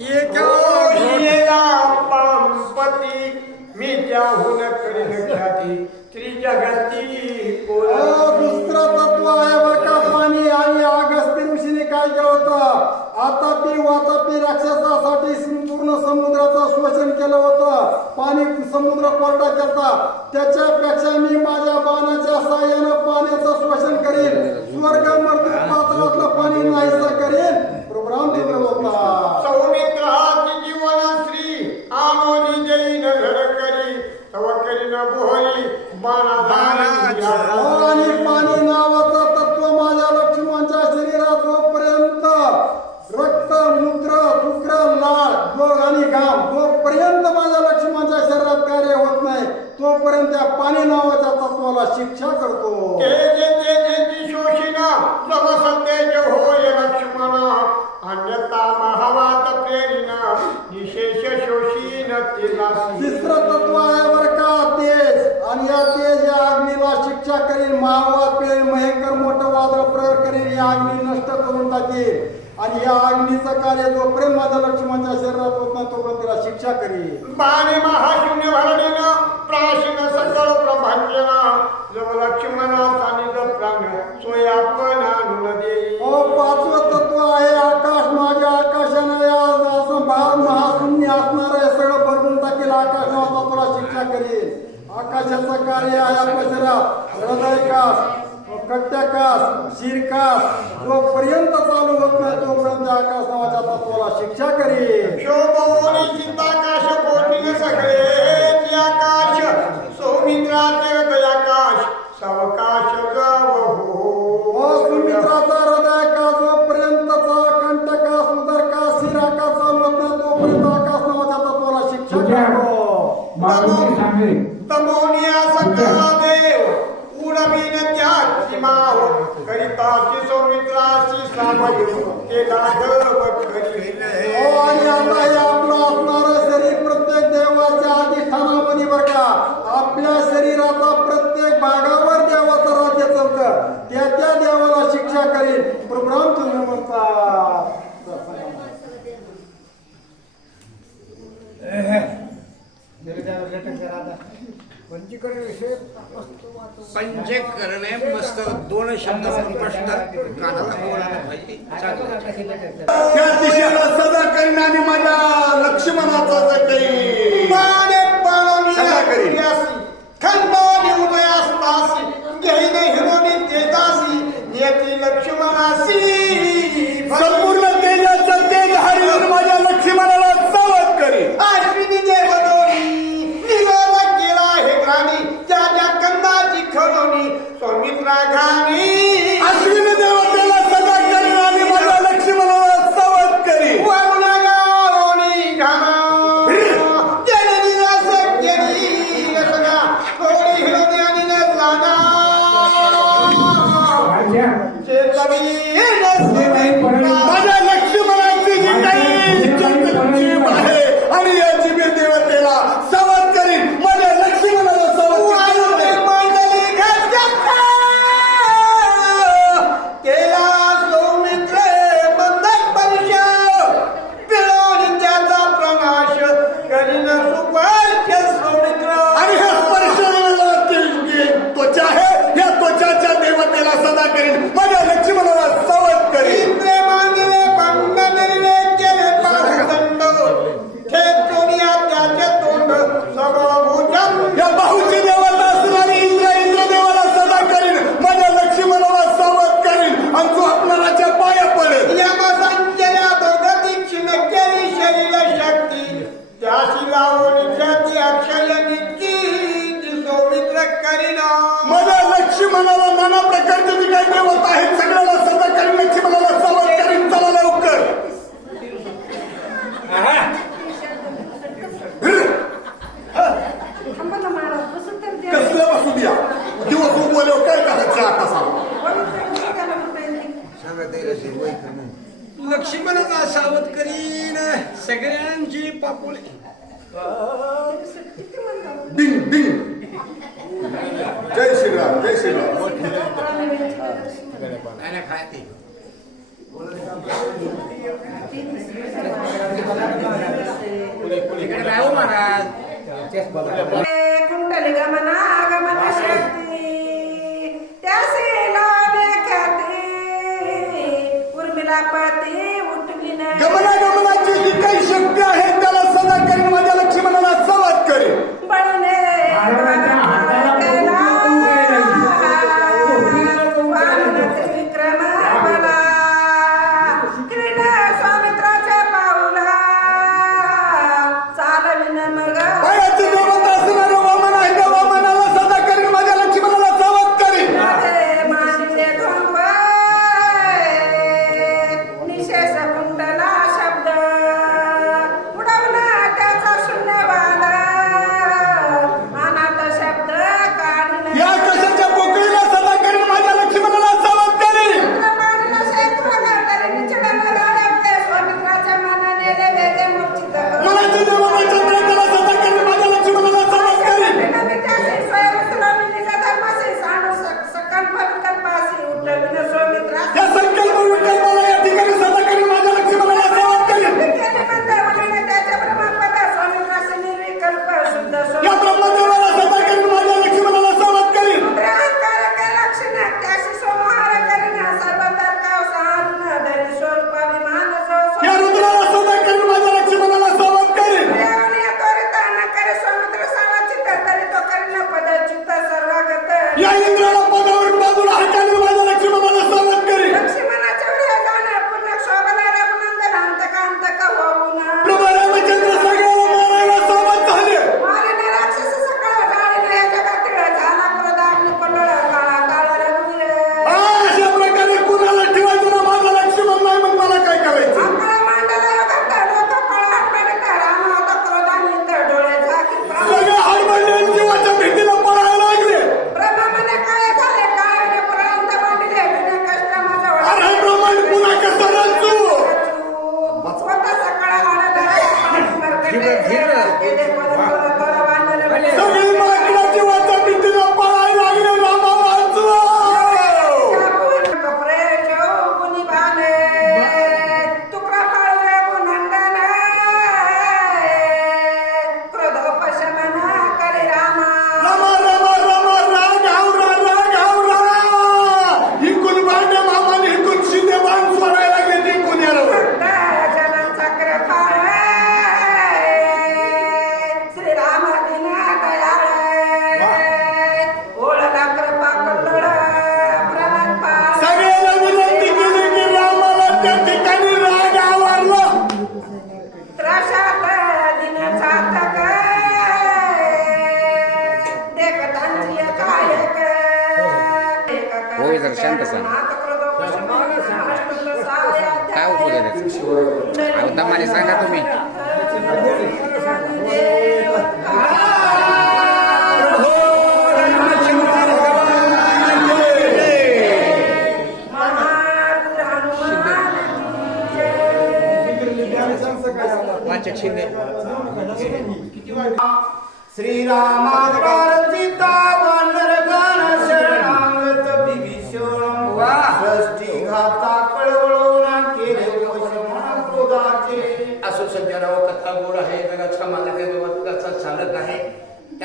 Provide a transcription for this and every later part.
एका मी त्याहून करीन ख्याती. त्रिजगती कोण दुसरं तत्व आहे बरं का पाणी आणि अगस्ती ऋषीने काय केलं होतं? आतापी वातापी राक्षसासाठी पूर्ण समुद्राचं शोषण केलं होतं. पाणी समुद्र कोरडा करता. त्याच्यापेक्षा मी माझ्या बाणाच्या साह्यानं पाण्याचं शोषण करेन. स्वर्ग मर्द पात्रातलं पाणी नाहीसं करीन. प्रोग्राम तिसरं तत्व आहे बरं का तेज. आणि या तेज या अग्नीला शिक्षा करील महावाद पेळ भयंकर मोठं वादळ प्रयोग करील या अग्नी नष्ट करून टाकेल आणि या अग्नीचं कार्य जोपर्यंत माझ्या लक्ष्मणच्या शरीरात होत नाही तोपर्यंत तिला शिक्षा करील बाणे महाशून्य भरणीन प्राशीन सकळ जव लक्ष्मणाचा आकाशाचं कार्य आहे पसरा हृदयकास कट्ट्याकास शिरकास जोपर्यंत चालू होत नाही तोपर्यंत आकाश नावाच्या तत्वाला शिक्षा करेल शोभवनी चिंताकाश कोटीन सगळे. आकाश सौमित्राचे आकाश सावकाश सुमित्राचा जोपर्यंतचा चालू होत नाही तोपर्यंत आकाश नावाच्या तत्वाला शिक्षा सकला देव उडवीन त्याची माव करिताची सौमित्राची केला हो, गर्व आपलं शरीर प्रत्येक देवाच्या अधिष्ठानामध्ये बरं आपल्या शरीराचा प्रत्येक भागावर देवाचं राज्य चालतं त्या त्या देवाला शिक्षा करील प्रोग्राम तुम्ही पंचकरणे मस्त दोन शब्द स्पष्ट कानाला बोलायला पाहिजे. त्या दिशेला सदा करीन आणि माझ्या लक्ष्मणाचा काही पाणे पाणी सदा करीन. खंडोनी घेईन हिरोनी नेती लक्ष्मणासी. सौमित्रा असू द्या दिवस उगवल्यावर काय करायचं आता लक्ष्मणाचा सावधकरीन सगळ्यांची पापुले डिंग डिंग जय श्रीराम जय श्रीराम नाही ते. महाराज कुंटली ग काय उपयोग आहे दमाने सांगा तुम्ही. वाचक श्रीरामा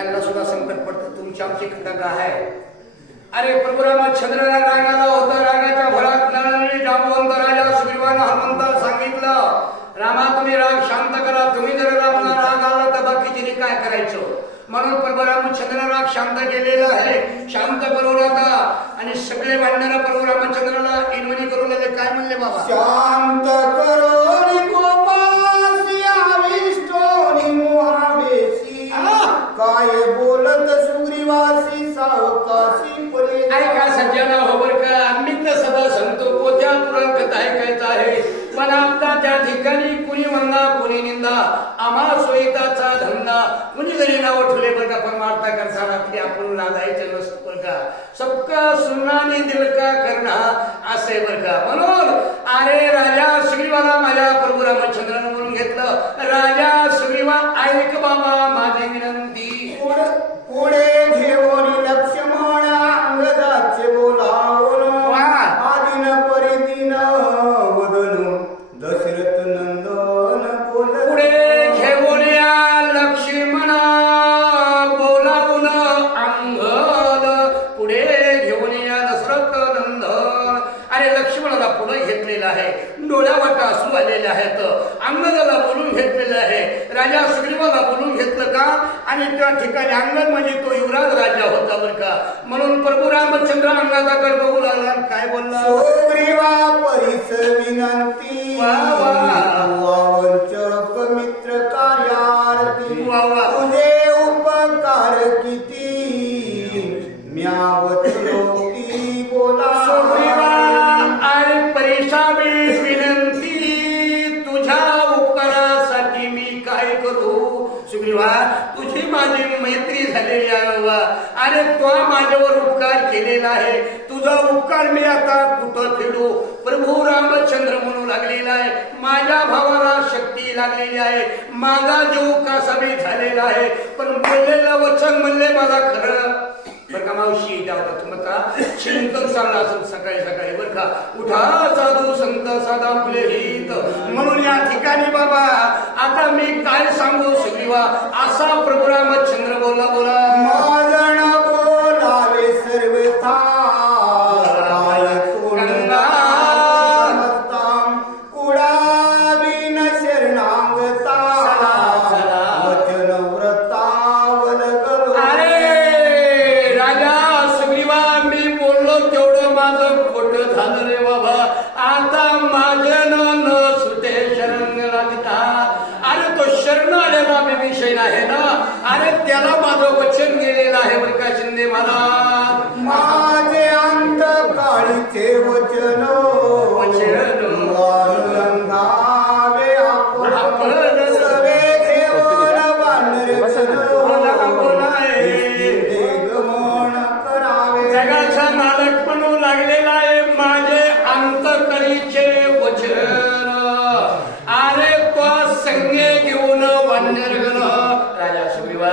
त्यांना सुद्धा संकट पडतं. तुमची आमची कथा आहे. अरे प्रभुराम चंद्राला रागाला होता. रागाच्या भरात नारायण जांबवंत राजा सुग्रीवान हनुमंताला सांगितलं रामा तुम्ही राग शांत करा. तुम्ही जर रामला राग आला तर बाकीचे काय करायचं? म्हणून प्रभुरामचंद्र राग शांत केलेला आहे. शांत बरोबर आणि सगळे भांडणारा प्रभुराम चंद्रला इनवणी करून काय म्हणले बाबा? शांत दफा मारता कर सारा अपने आपण लाजायचे नसतो बरं का? सबका सुनाने दिल का करना? असे बरं का? म्हणून डोळ्यावाटा असू आलेले आहेत. अंगदाला बोलून घेतलेलं आहे. राजा सुग्रीवाला बोलून घेतलं का? आणि त्या ठिकाणी अंगण म्हणजे तो युवराज राजा होता बरं का? म्हणून प्रभू रामचंद्र अंगादाकडे बघू लागला काय बोलला? सुग्रीवा परिसर विनंती. सुग्रीवा तुझी माझी मैत्री झालेली आहे बाबा. आणि तो माझ्यावर उपकार केलेला आहे. तुझा उपकार मी आता कुठं फेडू? प्रभू रामचंद्र म्हणू लागलेला आहे. माझ्या भावाला शक्ती लागलेली आहे. माझा जीव कासावी झालेला आहे. पण बोललेलं वचन म्हणले मला खरं. बरं का मावशी? जाऊ तुमचा चिंतन चालला असून सकाळी सकाळी बरं का? उठा साधू संत साधा फुले हित. म्हणून या ठिकाणी बाबा आता मी काय सांगू सुग्रीवा? असा प्रभू रामचंद्र बोला. बोला लागता. अरे तो शरण आलेला विभीषण आहे ना? अरे त्याला माझं वचन गेलेलं आहे बरं का शिंदे महाराज? माझे अंत काळीचे वचन. वचन. संगे घेऊन वाढणार गेलो. राजा सुग्रीवा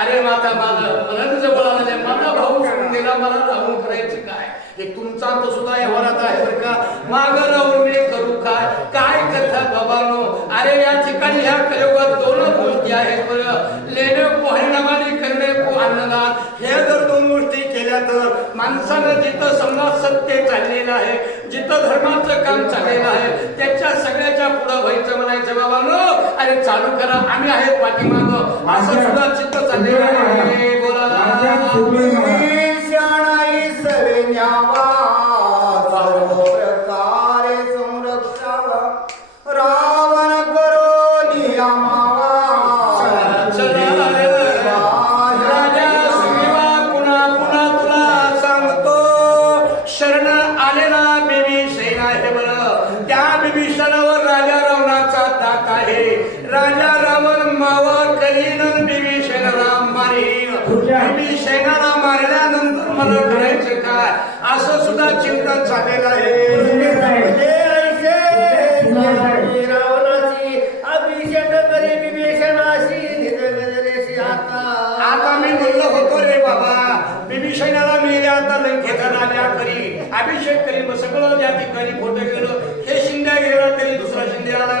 अरे माता माझं मला जवळ आलं माझा भाऊ सोडून दिला मला राहून करायचं काय? हे तुमचा तो सुद्धा व्यवहारात आहे बरं का? माग राहून मी करू काय? काय कथा बाबानो? अरे या ठिकाणी ह्या कलियुगात दोन गोष्टी आहेत बरं. लेणे पोहण्यामाने करणे अन्नदान हे जर दोन गोष्टी केल्या तर माणसानं जिथं समजा सत्य चाललेलं आहे जिथं धर्माचं काम चाललेलं आहे त्याच्या सगळ्याच्या पुढं व्हायचं म्हणायचं बाबानो अरे चालू करा आम्ही आहेत पाठीमाग. असं सुद्धा चित्त चाललेलं आहे. बोला. मावा मारल्यानंतर मला करायचं काय? असं सुद्धा चिंतन झालेलं आहे. आता. मी बोललो होतो रे बाबा. मी आता करी. अभिषेक करी मग सगळं या ठिकाणी खोटं गेलं हे शिंद्या गेला तरी दुसरा शिंदे आला